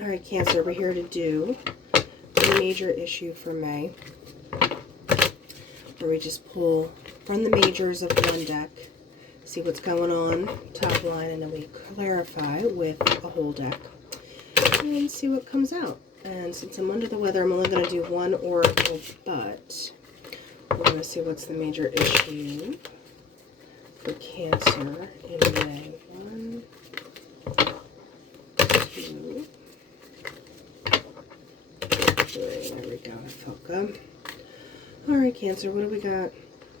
All right, Cancer, we're here to do the major issue for May, where we just pull from the majors of one deck, see what's going on, top line, and then we clarify with a whole deck and see what comes out. And since I'm under the weather, I'm only going to do one oracle, but we're going to see what's the major issue for Cancer in May. 1, 2, 3. There we go. That felt good. All right, Cancer, what do we got?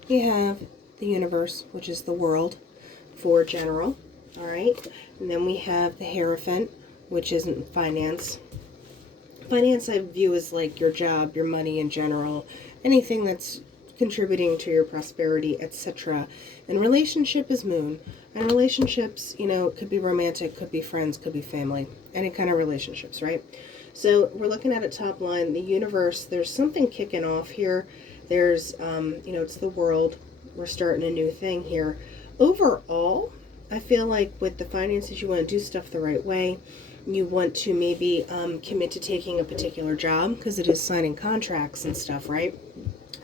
We have the universe, which is the world for general. All right. And then we have the Hierophant, which isn't finance. Finance I view as like your job, your money in general, anything that's contributing to your prosperity, etc. And relationship is moon. And relationships, you know, could be romantic, could be friends, could be family, any kind of relationships, right? So we're looking at a top line, the universe, there's something kicking off here. There's, you know, it's the world. We're starting a new thing here. Overall, I feel like with the finances, you want to do stuff the right way. You want to maybe commit to taking a particular job because it is signing contracts and stuff, right?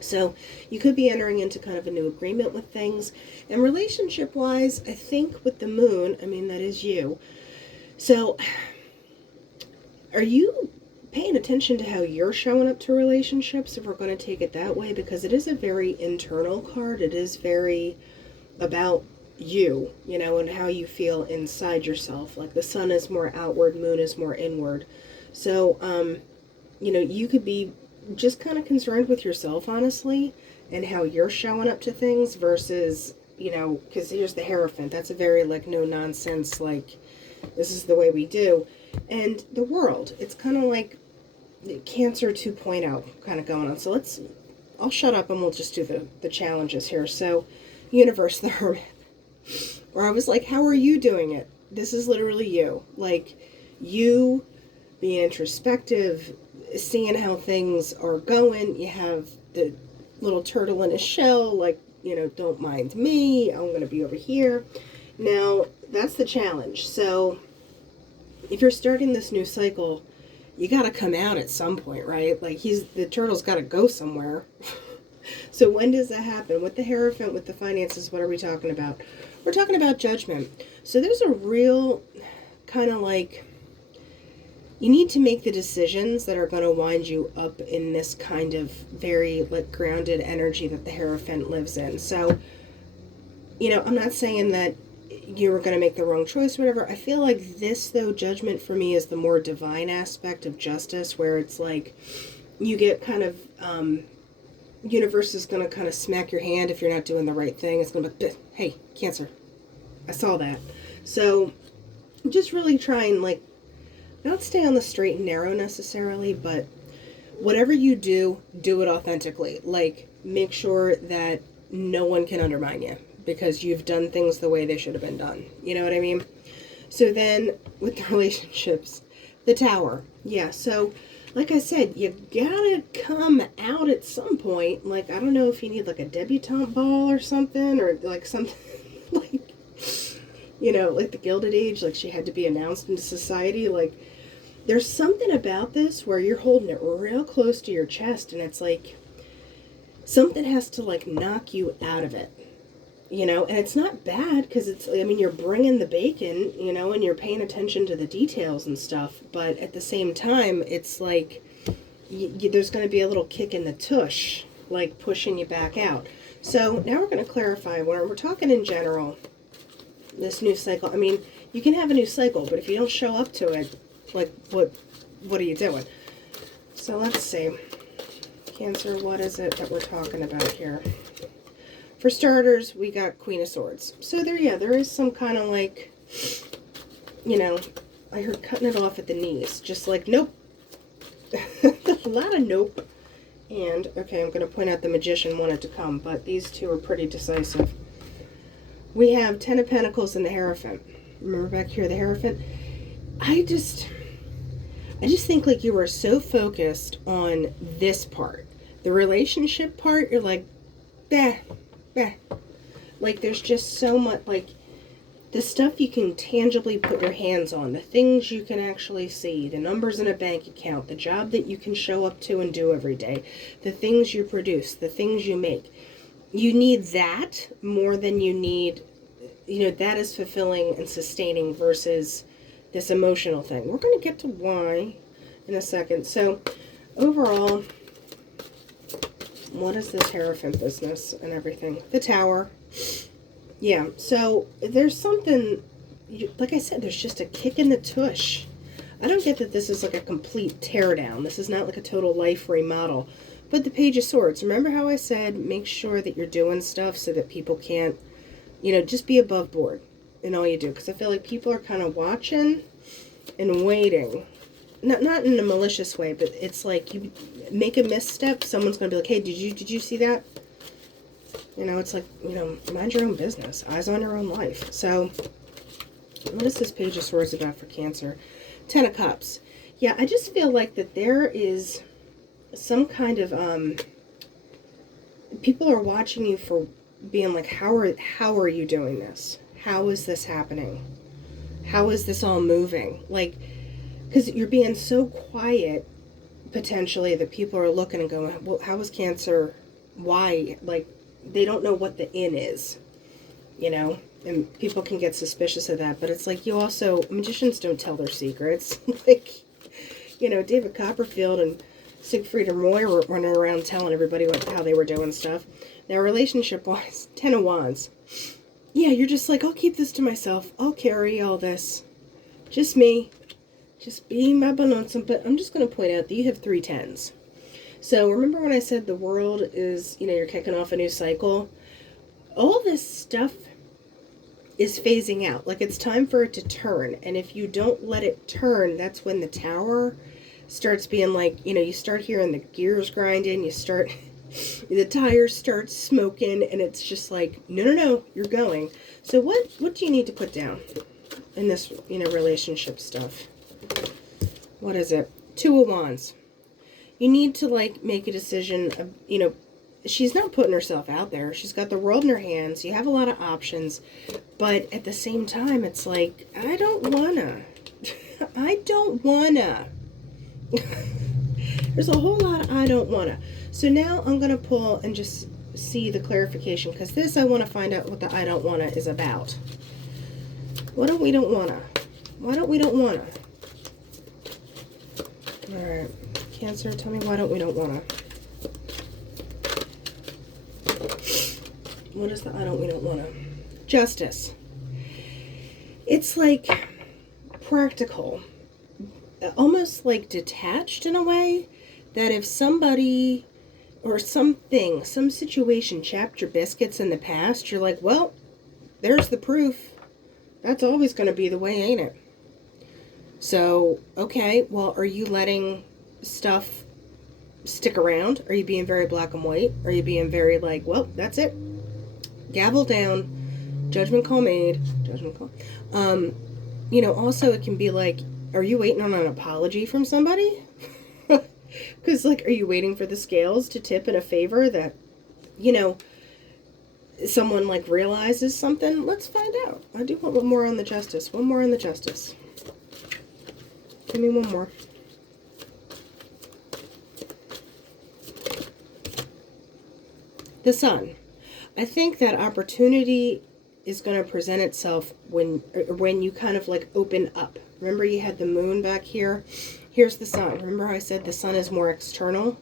So you could be entering into kind of a new agreement with things. And relationship-wise, I think with the moon, I mean, that is you. So are you paying attention to how you're showing up to relationships, if we're going to take it that way? Because it is a very internal card. It is very about you, you know, and how you feel inside yourself. Like the sun is more outward, moon is more inward. So, you know, you could be just kind of concerned with yourself, honestly, and how you're showing up to things versus, you know, because here's the Hierophant. That's a very, like, no nonsense, like, this is the way we do. And the world, it's kind of like Cancer 2.0 kind of going on. So I'll shut up and we'll just do the challenges here. So, Universe, the Hermit. Where I was like, how are you doing it? This is literally you. Like, you being introspective, seeing how things are going. You have the little turtle in a shell, like, you know, don't mind me, I'm going to be over here. Now, that's the challenge. So, if you're starting this new cycle, you got to come out at some point, right? Like, the turtle's got to go somewhere. So when does that happen? With the Hierophant, with the finances, what are we talking about? We're talking about judgment. So there's a real kind of like, you need to make the decisions that are going to wind you up in this kind of very like grounded energy that the Hierophant lives in. So, you know, I'm not saying that you were going to make the wrong choice or whatever. I feel like this, though, judgment for me is the more divine aspect of justice, where it's like you get kind of, universe is going to kind of smack your hand if you're not doing the right thing. It's going to be, hey, Cancer, I saw that. So just really try and, like, not stay on the straight and narrow necessarily, but whatever you do, do it authentically. Like, make sure that no one can undermine you because you've done things the way they should have been done. You know what I mean? So then with the relationships, the Tower. Yeah, so like I said, you gotta come out at some point. Like, I don't know if you need like a debutante ball or something, or like something like, you know, like the Gilded Age, like she had to be announced into society. Like, there's something about this where you're holding it real close to your chest, and it's like something has to like knock you out of it, you know. And it's not bad because it's, I mean, you're bringing the bacon, you know, and you're paying attention to the details and stuff, but at the same time it's like there's going to be a little kick in the tush, like pushing you back out. So now we're going to clarify when we're talking in general, this new cycle. I mean, you can have a new cycle, but if you don't show up to it, like, what are you doing? So let's see. Cancer, what is it that we're talking about here? For starters, we got Queen of Swords. So there is some kind of like, you know, I heard cutting it off at the knees. Just like, nope. A lot of nope. And, okay, I'm going to point out the Magician wanted to come, but these two are pretty decisive. We have Ten of Pentacles and the Hierophant. Remember back here, the Hierophant? I just think like you are so focused on this part. The relationship part, you're like, bah. Like, there's just so much, like, The stuff you can tangibly put your hands on, the things you can actually see, the numbers in a bank account, the job that you can show up to and do every day, the things you produce, the things you make. You need that more than you need, that is fulfilling and sustaining versus this emotional thing. We're going to get to why in a second. So overall, what is this Hierophant business and everything? The Tower. Yeah, so there's something, like I said, there's just a kick in the tush. I don't get that this is like a complete teardown. This is not like a total life remodel. But the Page of Swords, remember how I said make sure that you're doing stuff so that people can't, just be above board in all you do. Because I feel like people are kind of watching and waiting. Not in a malicious way, but it's like you make a misstep, someone's going to be like, hey, did you see that? It's like, mind your own business. Eyes on your own life. So, what is this Page of Swords about for Cancer? Ten of Cups. Yeah, I just feel like that there is some kind of, people are watching you for being like, how are you doing this? How is this happening? How is this all moving? Like, because you're being so quiet, potentially, that people are looking and going, well, how is Cancer? Why? Like, they don't know what the in is, and people can get suspicious of that. But it's like, you also, magicians don't tell their secrets. Like, David Copperfield and Siegfried and Roy were running around telling everybody how they were doing stuff. Now, relationship-wise, Ten of Wands. Yeah, you're just like, I'll keep this to myself. I'll carry all this. Just me. Just being my lonesome. But I'm just going to point out that you have 3 tens. So remember when I said the world is, you're kicking off a new cycle? All this stuff is phasing out. Like, it's time for it to turn. And if you don't let it turn, that's when the Tower starts being like, you start hearing the gears grinding, the tires start smoking, and it's just like, no, you're going. So what do you need to put down in this, relationship stuff? What is it? Two of Wands. You need to, like, make a decision of, she's not putting herself out there. She's got the world in her hands. You have a lot of options. But at the same time, it's like, I don't wanna. There's a whole lot of I don't wanna. So now I'm going to pull and just see the clarification. Because this, I want to find out what the I don't wanna is about. What don't we don't wanna? Why don't we don't wanna? Alright. Cancer, tell me why don't we don't wanna? What is the I don't we don't wanna? Justice. It's like practical. Almost like detached in a way, that if somebody or something, some situation chapped your biscuits in the past, you're like, well, there's the proof. That's always going to be the way, ain't it? So, okay, well, are you letting stuff stick around? Are you being very black and white? Are you being very like, well, that's it, gavel down, judgment call made, judgment call. Also it can be like, are you waiting on an apology from somebody? Because, like, are you waiting for the scales to tip in a favor that, someone, like, realizes something? Let's find out. I do want one more on the Justice. One more on the Justice. Give me one more. The Sun. I think that opportunity is going to present itself when you kind of like open up. Remember you had the moon back here? Here's the sun. Remember I said the sun is more external?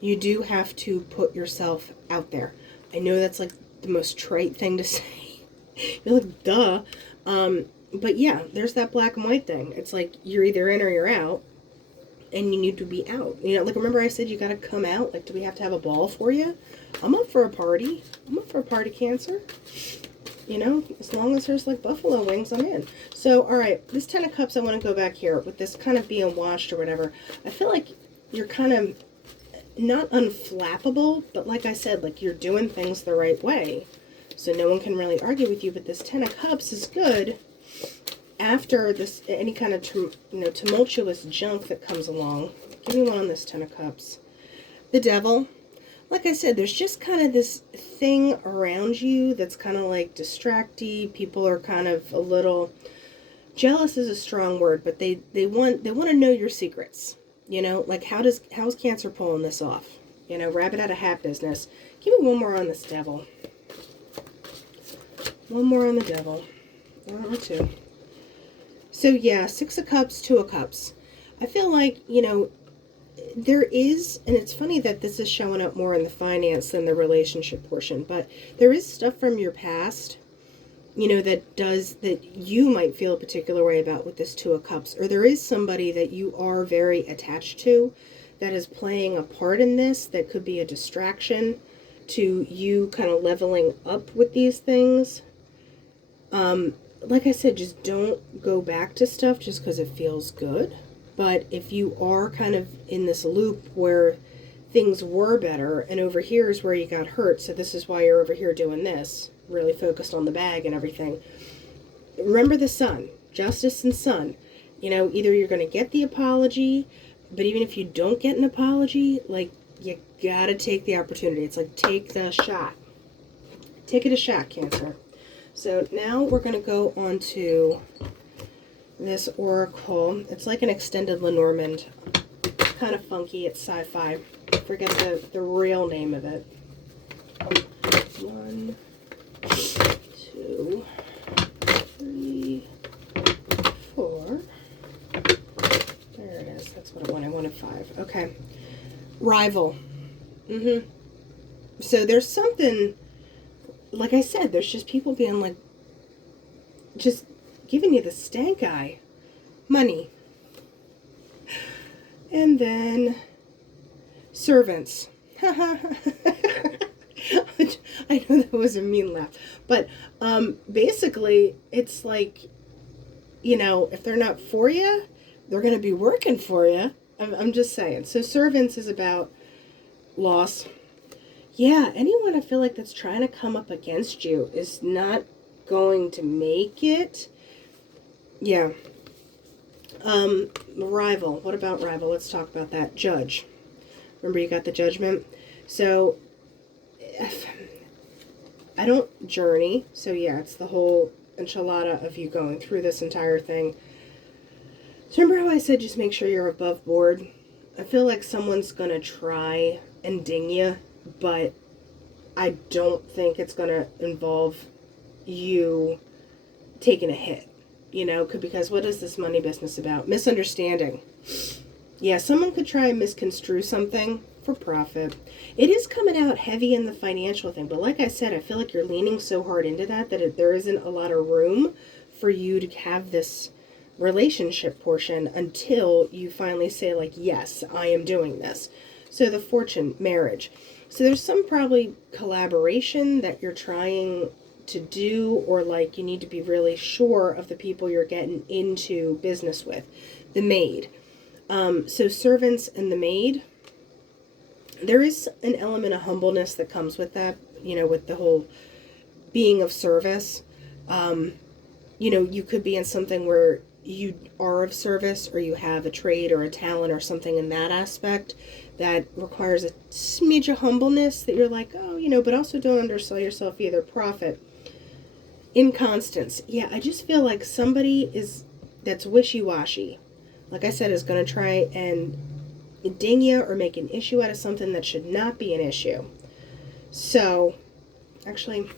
You do have to put yourself out there. I know that's like the most trite thing to say. You're like, duh. But yeah, there's that black and white thing. It's like you're either in or you're out, and you need to be out. Like remember I said you got to come out? Like, do we have to have a ball for you? I'm up for a party. I'm up for a party, Cancer. As long as there's like buffalo wings, I'm in. So, all right, this Ten of Cups, I want to go back here with this kind of being washed or whatever. I feel like you're kind of not unflappable, but like I said, like you're doing things the right way. So no one can really argue with you, but this Ten of Cups is good after this, any kind of, tumultuous junk that comes along. Give me one on this Ten of Cups. The Devil. like I said, there's just kind of this thing around you that's kind of like distracty. People are kind of a little jealous is a strong word, but they want to know your secrets. You know, like how's Cancer pulling this off? You know, rabbit out of hat business. Give me one more on this devil. One more on the devil. Or two. So yeah, 6 of Cups, 2 of Cups. I feel like, you know, there is, and it's funny that this is showing up more in the finance than the relationship portion, but there is stuff from your past, you know, that you might feel a particular way about with this 2 of Cups, or there is somebody that you are very attached to that is playing a part in this that could be a distraction to you kind of leveling up with these things. Like I said, just don't go back to stuff just because it feels good. But if you are kind of in this loop where things were better, and over here is where you got hurt, so this is why you're over here doing this, really focused on the bag and everything. Remember the sun, justice and sun. You know, either you're going to get the apology, but even if you don't get an apology, like, you gotta take the opportunity. It's like, take the shot. Take it a shot, Cancer. So now we're going to go on to this oracle. It's like an extended Lenormand. Kind of funky. It's sci-fi. Forget the real name of it. 1, 2, 3, 4. There it is. That's what I wanted. I wanted 5. Okay. Rival. So there's something, like I said, there's just people being like, just giving you the stank eye. Money. And then servants. I know that was a mean laugh. But basically, it's like, you know, if they're not for you, they're going to be working for you. I'm just saying. So servants is about loss. Yeah, anyone I feel like that's trying to come up against you is not going to make it. Yeah. Rival. What about rival? Let's talk about that. Judge. Remember you got the Judgment? So, I don't journey. So yeah, it's the whole enchilada of you going through this entire thing. So remember how I said just make sure you're above board? I feel like someone's going to try and ding you, but I don't think it's going to involve you taking a hit. You know, because what is this money business about? Misunderstanding. Yeah, someone could try and misconstrue something for profit. It is coming out heavy in the financial thing, but like I said, I feel like you're leaning so hard into that there isn't a lot of room for you to have this relationship portion until you finally say, like, yes, I am doing this. So the fortune, marriage. So there's some probably collaboration that you're trying to do, or like you need to be really sure of the people you're getting into business with. The maid. So servants and the maid, there is an element of humbleness that comes with that, you know, with the whole being of service. You know, you could be in something where you are of service, or you have a trade or a talent or something in that aspect that requires a smidge of humbleness that you're like, oh, you know, but also don't undersell yourself either. Profit. Inconstance. Yeah, I just feel like somebody that's wishy-washy, like I said, is going to try and ding you or make an issue out of something that should not be an issue. So, actually,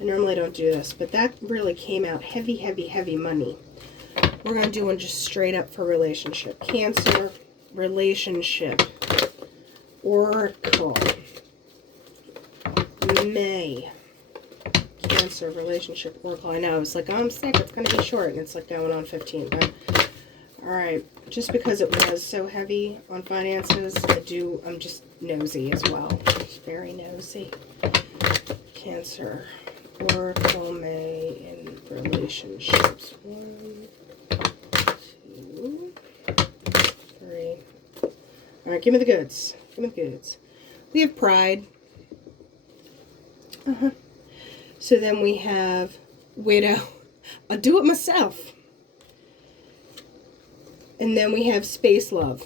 I normally don't do this, but that really came out heavy, heavy, heavy money. We're going to do one just straight up for relationship. Cancer, relationship, oracle, May. Cancer, relationship, oracle. I know, I was like, oh, I'm sick, it's going to be short, and it's like going on 15. But, all right, just because it was so heavy on finances, I'm just nosy as well. Just very nosy. Cancer, oracle, May, in relationships. 1, 2, 3. All right, give me the goods. Give me the goods. We have pride. So then we have widow. I'll do it myself. And then we have space love.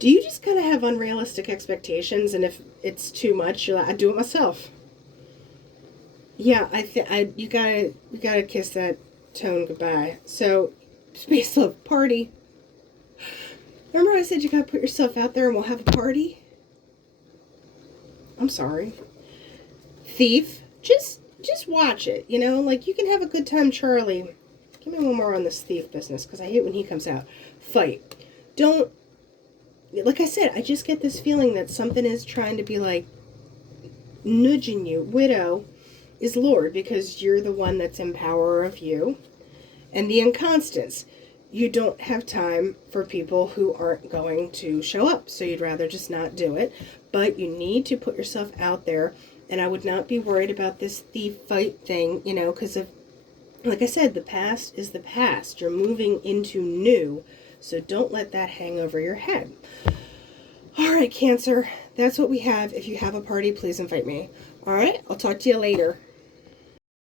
Do you just kind of have unrealistic expectations, and if it's too much, you're like, I do it myself? Yeah, you gotta kiss that tone goodbye. So, Space Love Party. Remember I said you gotta put yourself out there and we'll have a party? I'm sorry. Thief, just watch it, you know? Like, you can have a good time, Charlie. Give me one more on this thief business, because I hate when he comes out. Fight. Don't, like I said, I just get this feeling that something is trying to be, like, nudging you. Widow is Lord, because you're the one that's in power of you. And the inconstance. You don't have time for people who aren't going to show up, so you'd rather just not do it. But you need to put yourself out there, and I would not be worried about this thief fight thing, you know, because of, like I said, the past is the past. You're moving into new, so don't let that hang over your head. All right, Cancer, that's what we have. If you have a party, please invite me. All right, I'll talk to you later.